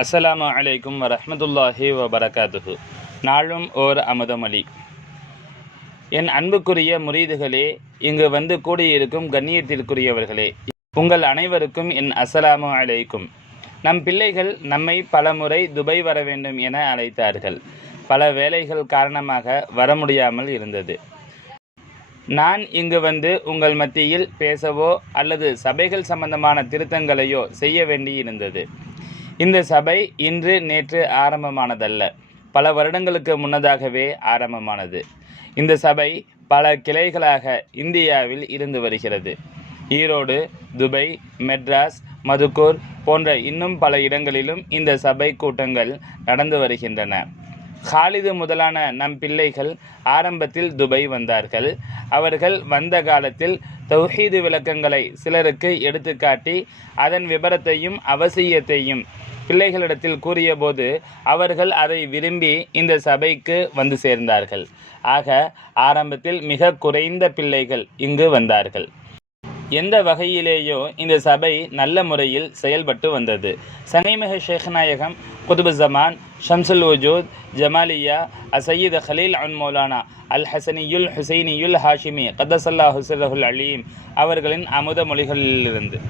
அஸ்ஸலாமு அலைக்கும் வரஹ்மத்துல்லாஹி வபரகாத்துஹு. நாளும் ஓர் அமுதமொழி. என் அன்புக்குரிய முரீதுகளே, இங்கு வந்து கூடியிருக்கும் கண்ணியத்திற்குரியவர்களே, உங்கள் அனைவருக்கும் என் அஸ்ஸலாமு அலைக்கும். நம் பிள்ளைகள் நம்மை பலமுறை துபை வர வேண்டும் என அழைத்தார்கள். பல வேலைகள் காரணமாக வர முடியாமல் இருந்தது. நான் இங்கு வந்து உங்கள் மத்தியில் பேசவோ அல்லது சபைகள் சம்பந்தமான திருத்தங்களையோ செய்ய வேண்டியிருந்தது. இந்த சபை இன்று நேற்று ஆரம்பமானதல்ல, பல வருடங்களுக்கு முன்னதாகவே ஆரம்பமானது. இந்த சபை பல கிளைகளாக இந்தியாவில் இருந்து வருகிறது. ஈரோடு, துபை, மெட்ராஸ், மதுக்கூர் போன்ற இன்னும் பல இடங்களிலும் இந்த சபை கூட்டங்கள் நடந்து வருகின்றன. ஹாலிது முதலான நம் பிள்ளைகள் ஆரம்பத்தில் துபை வந்தார்கள். அவர்கள் வந்த காலத்தில் தௌஹீது விளக்கங்களை சிலருக்கு எடுத்துக்காட்டி அதன் விபரத்தையும் அவசியத்தையும் பிள்ளைகளிடத்தில் கூறியபோது அவர்கள் அதை விரும்பி இந்த சபைக்கு வந்து சேர்ந்தார்கள். ஆக ஆரம்பத்தில் மிக குறைந்த பிள்ளைகள் இங்கு வந்தார்கள். எந்த வகையிலேயோ இந்த சபை நல்ல முறையில் செயல்பட்டு வந்தது. சனைமிகு ஷேக் நாயகம் குதுபு ஜமான் ஷம்சுல் வஜூத் ஜமாலியா அசையீத் ஹலீல் அன் மௌலானா அல் ஹசனியுல் ஹுசைனியுல் ஹாஷிமி கத்தசல்லாஹு சிர்ரஹுல் அலீம் அவர்களின் அமுத மொழிகளிலிருந்து